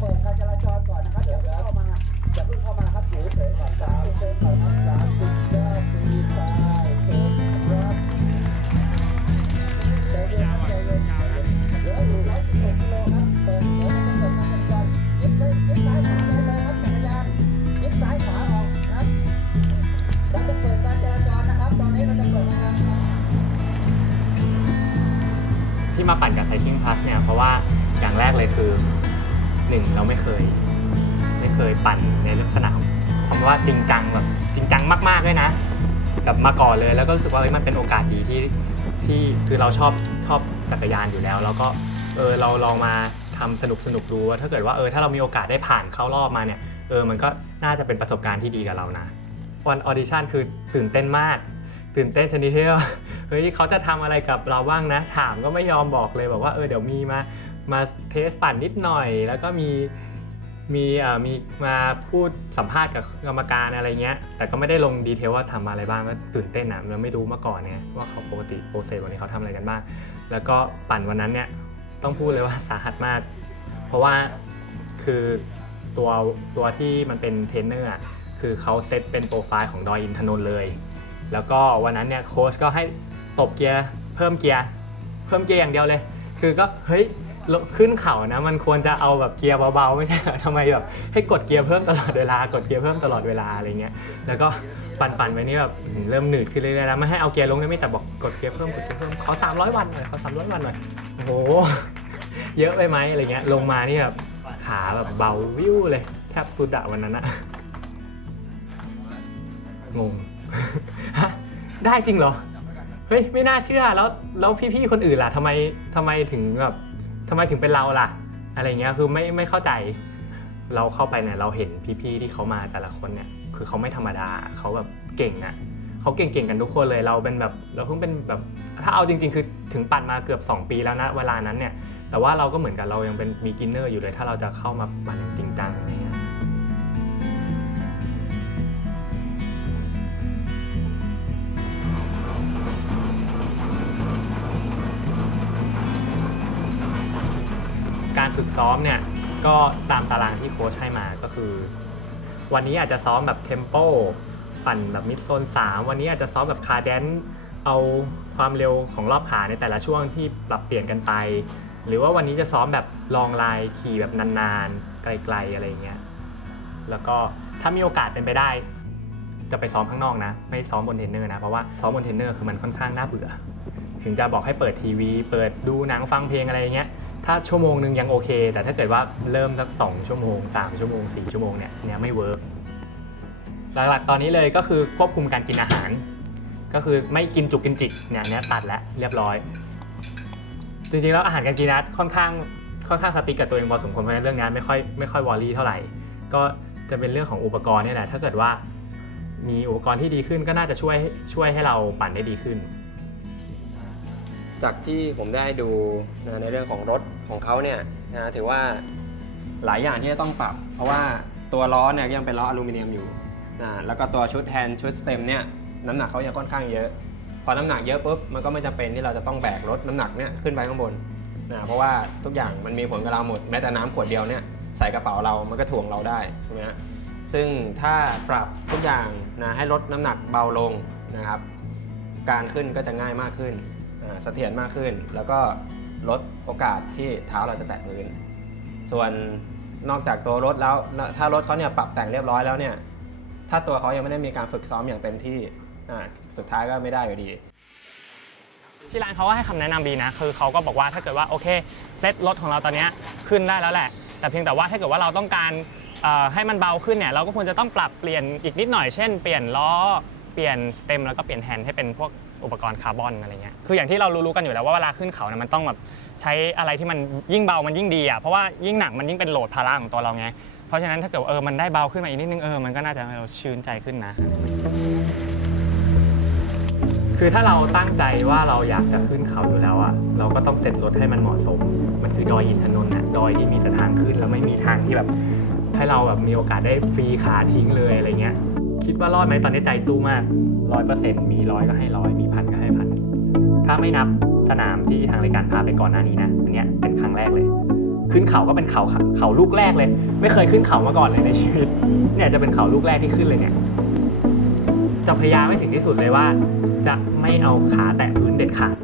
เปิดการจราจรก่อนนะครับเดี๋ยวเข้ามาอย่าเพิ่งเข้ามาครับอยู่เฉยๆก่อนสามสิบเชิญก่อนครับสามสิบเก้าปีซ้ายเชิญครับใจเย็นครับใจเย็นเย็นเหลืออยู่ร้อยสิบหกกิโลครับเปิดเดี๋ยวมันจะเปิดการจราจรยิบไปยิบซ้ายขวาได้เลยครับจักรยานยิบซ้ายขวาออกนะครับเราจะเปิดการจราจรนะครับ ตอนนี้เราจะเปิดการที่มาปั่นกับ Cycling Plus เนี่ยเพราะว่าอย่างแรกเลยคือ หนึ่งเราไม่เคย ไม่เคยปั่นในลักษณะคำว่าจริงจังแบบจริงจังมากๆเลยนะแบบมาก่อนเลยแล้วก็รู้สึกว่าเฮ้ยมันเป็นโอกาสดีที่ที่คือเราชอบชอบจักรยานอยู่แล้ว แล้วก็เออเราลองมาทำสนุกสนุกดูว่าถ้าเกิดว่าเออถ้าเรามีโอกาสได้ผ่านเข้ารอบมาเนี่ยเออมันก็น่าจะเป็นประสบการณ์ที่ดีกับเรานะวันออดิชั่นคือตื่นเต้นมาก ตื่นเต้นชนิดที่ว่าเฮ้ยเขาจะทำอะไรกับเราบ้างนะ ถามก็ไม่ยอมบอกเลยบอกว่าเออเดี๋ยวมีมา มาเทสปั่นนิดหน่อย แล้วก็มีมีเอ่อมีมาพูดสัมภาษณ์กับกรรมการอะไรเงี้ย แต่ก็ไม่ได้ลงดีเทลว่าทำอะไรบ้างก็ตื่นเต้นอะเราไม่รู้มาก่อนเนี่ยว่าเขาปกติโปรเซสวันนี้เขาทำอะไรกันบ้าง แล้วก็ปั่นวันนั้นเนี่ยต้องพูดเลยว่าสาหัสมาก เพราะว่าคือตัวตัวที่มันเป็นเทรนเนอร์อะคือเขาเซตเป็นโปรไฟล์ของดอยอินทนนท์เลย แล้วก็วันนั้นเนี่ยโค้ชก็ให้ตบเกียร์เพิ่มเกียร์เพิ่มเกียร์อย่างเดียวเลย คือก็เฮ้ย ขึ้นเขานะมันควรจะเอาแบบเกียร์เบาๆไม่ใช่เหรอทำไมแบบให้กดเกียร์เพิ่มตลอดเวลากดเกียร์เพิ่มตลอดเวลาอะไรเงี้ยแล้วก็ปั่นๆไปนี่แบบเริ่มหนืดขึ้นเรื่อยๆแล้วไม่ให้เอาเกียร์ลงได้ไม่แต่บอกกดเกียร์เพิ่มกดเกียร์เพิ่มขอ300 วันหน่อยขอ300 วันหน่อยโอ้โหเยอะไปไหมอะไรเงี้ยลงมานี่แบบขาแบบเบาวิวเลยแทบสุดอะวันนั้นอะงงฮะได้จริงเหรอเฮ้ยไม่น่าเชื่อแล้วแล้วพี่ๆคนอื่นล่ะทำไมทำไมถึงแบบ ทำไมถึงเป็นเราล่ะ อะไรเงี้ยคือไม่ไม่เข้าใจเราเข้าไปเนี่ยเราเห็นพี่ๆที่เขามาแต่ละคนเนี่ยคือเขาไม่ธรรมดาเขาแบบเก่งอะเขาเก่งๆกันทุกคนเลยเราเป็นแบบเราเพิ่งเป็นแบบถ้าเอาจริง ๆ คือถึงปั่นมาเกือบ 2 ปีแล้วนะเวลานั้นเนี่ยแต่ว่าเราก็เหมือนกันเรายังเป็นมีกินเนอร์อยู่เลย ถ้าเราจะเข้ามาปั่นอย่างจริงจัง การฝึกซ้อมเนี่ยก็ตามตารางที่โค้ชให้มาก็คือ วันนี้อาจจะซ้อมแบบเทมโปปั่นแบบมิดโซน3วันนี้อาจจะซ้อมแบบคาร์แดนเอาความเร็วของรอบขาในแต่ละช่วงที่ปรับเปลี่ยนกันไป หรือว่าวันนี้จะซ้อมแบบลองไลน์ขี่แบบนานๆ ไกลๆอะไรอย่างเงี้ยแล้วก็ถ้ามีโอกาสเป็นไปได้ จะไปซ้อมข้างนอกนะ ไม่ซ้อมบนเทนเนอร์นะ เพราะว่าซ้อมบนเทนเนอร์คือมันค่อนข้างน่าเบื่อ ถึงจะบอกให้เปิดทีวี เปิดดูหนังฟังเพลงอะไรอย่างเงี้ย ถ้าชั่วโมงหนึ่งยังโอเค แต่ถ้าเกิดว่าเริ่มสักสองชั่วโมง 3 ชั่วโมง 4 ชั่วโมงเนี่ยเนี่ยไม่เวิร์กหลักๆตอนนี้เลยก็คือควบคุมการกินอาหาร ก็คือไม่กินจุกกินจิกเนี่ยเนี่ยตัดแล้วเรียบร้อย จริงๆแล้วอาหารการกินนะค่อนข้างค่อนข้างสติกับตัวเองพอสมควรเพราะฉะนั้นเรื่องนี้ไม่ค่อยไม่ค่อยวอรี่เท่าไหร่ ก็จะเป็นเรื่องของอุปกรณ์เนี่ยแหละถ้าเกิดว่ามีอุปกรณ์ที่ดีขึ้นก็น่าจะช่วยช่วยให้เราปั่นได้ดีขึ้น จากที่ผมได้ดูนะในเรื่องของรถของเขาเนี่ยนะถือว่าหลายอย่างที่จะต้องปรับ เพราะว่าตัวล้อเนี่ยยังเป็นล้ออลูมิเนียมอยู่นะแล้วก็ตัวชุดแฮนด์ชุดสเต็มเนี่ยน้ำหนักเขายังค่อนข้างเยอะ พอน้ำหนักเยอะปุ๊บมันก็ไม่จำเป็นที่เราจะต้องแบกรถน้ำหนักเนี่ยขึ้นไปข้างบนนะเพราะว่าทุกอย่างมันมีผลกับเราหมดแม้แต่น้ำขวดเดียวเนี่ยใส่กระเป๋าเรามันก็ถ่วงเราได้ใช่ไหมฮะซึ่งถ้าปรับทุกอย่างนะให้ลดน้ำหนักเบาลงนะครับ การขึ้นก็จะง่ายมากขึ้น เสถียรมากขึ้น แล้วก็ลดโอกาสที่เท้าเราจะแตะพื้น ส่วนนอกจากตัวรถแล้วถ้ารถเขาเนี่ยปรับแต่งเรียบร้อยแล้วเนี่ยถ้าตัวเขายังไม่ได้มีการฝึกซ้อมอย่างเต็มที่สุดท้ายก็ไม่ได้อยู่ดีที่ร้านเขาก็ให้คำแนะนำดีนะคือเขาก็บอกว่าถ้าเกิดว่าโอเคเซ็ตรถของเราตอนนี้ขึ้นได้แล้วแหละ แต่เพียงแต่ว่าถ้าเกิดว่าเราต้องการให้มันเบาขึ้นเนี่ยเราก็ควรจะต้องปรับเปลี่ยนอีกนิดหน่อยเช่นเปลี่ยนล้อเปลี่ยนสเต็มแล้วก็เปลี่ยนแฮนด์ให้เป็นพวก อุปกรณ์คาร์บอนอะไรเงี้ยคืออย่างที่เรารู้ๆกันอยู่แล้วว่าเวลาขึ้นเขาเนี่ยมันต้องแบบใช้อะไรที่มันยิ่งเบามันยิ่งดีอะเพราะว่ายิ่งหนักมันยิ่งเป็นโหลดภาระของตัวเราไงเพราะฉะนั้นถ้าเกิดเออมันได้เบาขึ้นมาอีกนิดนึงเออมันก็น่าจะเราชื่นใจขึ้นนะ คือถ้าเราตั้งใจว่าเราอยากจะขึ้นเขาอยู่แล้วอะเราก็ต้องเซ็ตรถให้มันเหมาะสม มันคือดอยอินทนนท์นะดอยที่มีแต่ทางขึ้นแล้วไม่มีทางที่แบบให้เราแบบมีโอกาสได้ฟรีขาทิ้งเลยอะไรเงี้ย คิดว่ารอดไหมตอนนี้ใจสู้มากร้อยเปอร์เซ็นต์มีร้อยก็ให้ร้อยมีพันก็ให้พันถ้าไม่นับสนามที่ทางรายการพาไปก่อนหน้านี้นะอันเนี้ยเป็นครั้งแรกเลย ขึ้นเขาก็เป็นเขาเขาลูกแรกเลย ไม่เคยขึ้นเขามาก่อนเลยในชีวิตเนี่ยจะเป็นเขาลูกแรกที่ขึ้นเลยเนี่ยจะพยายามไม่ถึงที่สุดเลยว่า จะไม่เอาขาแตะพื้นเด็ดขาด